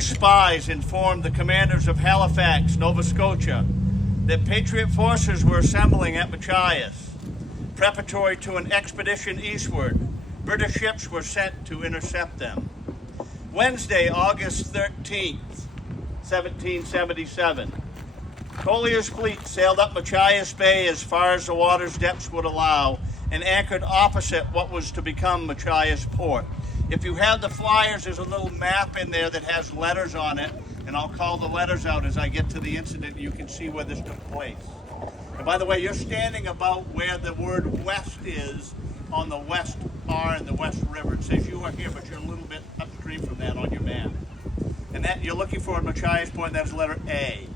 Spies informed the commanders of Halifax, Nova Scotia, that Patriot forces were assembling at Machias. Preparatory to an expedition eastward, British ships were sent to intercept them. Wednesday, August 13th, 1777, Collier's fleet sailed up Machias Bay as far as the water's depths would allow and anchored opposite what was to become Machias Port. If you have the flyers, there's a little map in there that has letters on it, and I'll call the letters out as I get to the incident. You can see where this took place. And by the way, you're standing about where the word west is on the West R in the West River. It says you are here, but you're a little bit upstream from that on your map. And that you're looking for at Machias Point, that's letter A.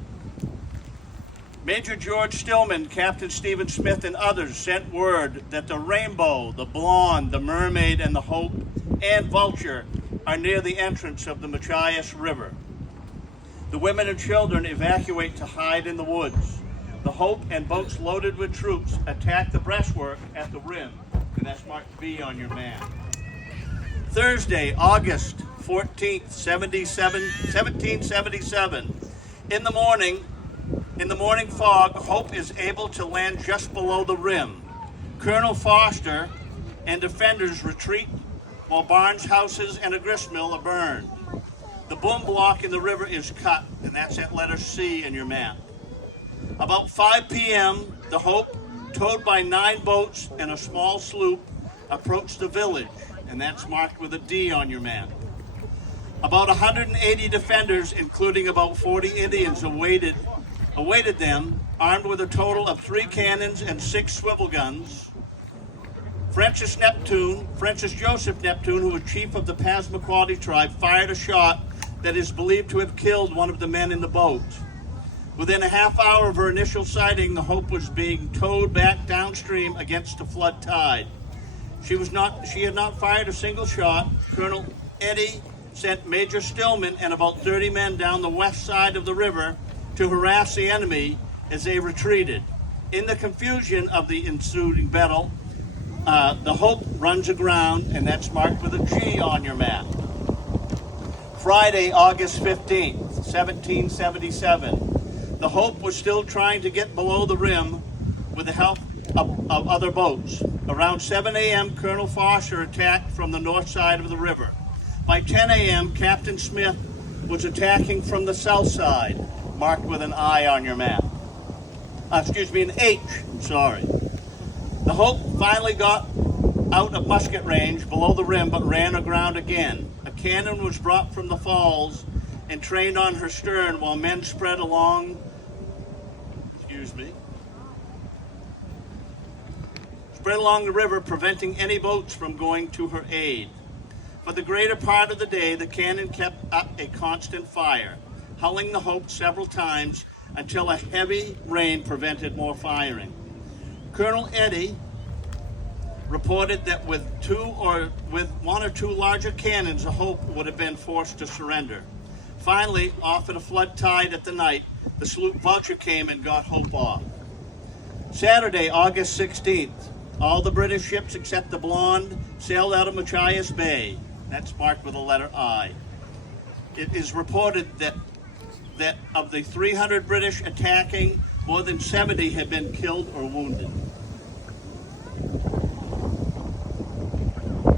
Major George Stillman, Captain Stephen Smith, and others sent word that the Rainbow, the Blonde, the Mermaid, and the Hope, and Vulture are near the entrance of the Machias River. The women and children evacuate to hide in the woods. The Hope and boats loaded with troops attack the breastwork at the rim, and that's marked B on your map. Thursday, August 14th, 1777. In the morning fog, Hope is able to land just below the rim. Colonel Foster and defenders retreat while barns, houses, and a gristmill are burned. The boom block in the river is cut, and that's at letter C in your map. About 5 p.m., the Hope, towed by 9 boats and a small sloop, approached the village, and that's marked with a D on your map. About 180 defenders, including about 40 Indians, awaited them, armed with a total of 3 cannons and 6 swivel guns. Francis Joseph Neptune, who was chief of the Passamaquoddy tribe, fired a shot that is believed to have killed one of the men in the boat. Within a half hour of her initial sighting, the Hope was being towed back downstream against the flood tide. She had not fired a single shot. Colonel Eddy sent Major Stillman and about 30 men down the west side of the river to harass the enemy as they retreated. In the confusion of the ensuing battle, the Hope runs aground, and that's marked with a G on your map. Friday, August 15th, 1777. The Hope was still trying to get below the rim with the help of other boats. Around 7 a.m., Colonel Foster attacked from the north side of the river. By 10 a.m., Captain Smith was attacking from the south side, marked with an I on your map. An H, sorry. The Hope finally got out of musket range below the rim, but ran aground again. A cannon was brought from the falls and trained on her stern while men spread along the river, preventing any boats from going to her aid. For the greater part of the day, the cannon kept up a constant fire, hulling the Hope several times until a heavy rain prevented more firing. Colonel Eddy reported that with 1 or 2 larger cannons, the Hope would have been forced to surrender. Finally, off at a flood tide at the night, the sloop Vulture came and got Hope off. Saturday, August 16th, all the British ships except the Blonde sailed out of Machias Bay. That's marked with a letter I. It is reported that of the 300 British attacking, more than 70 had been killed or wounded.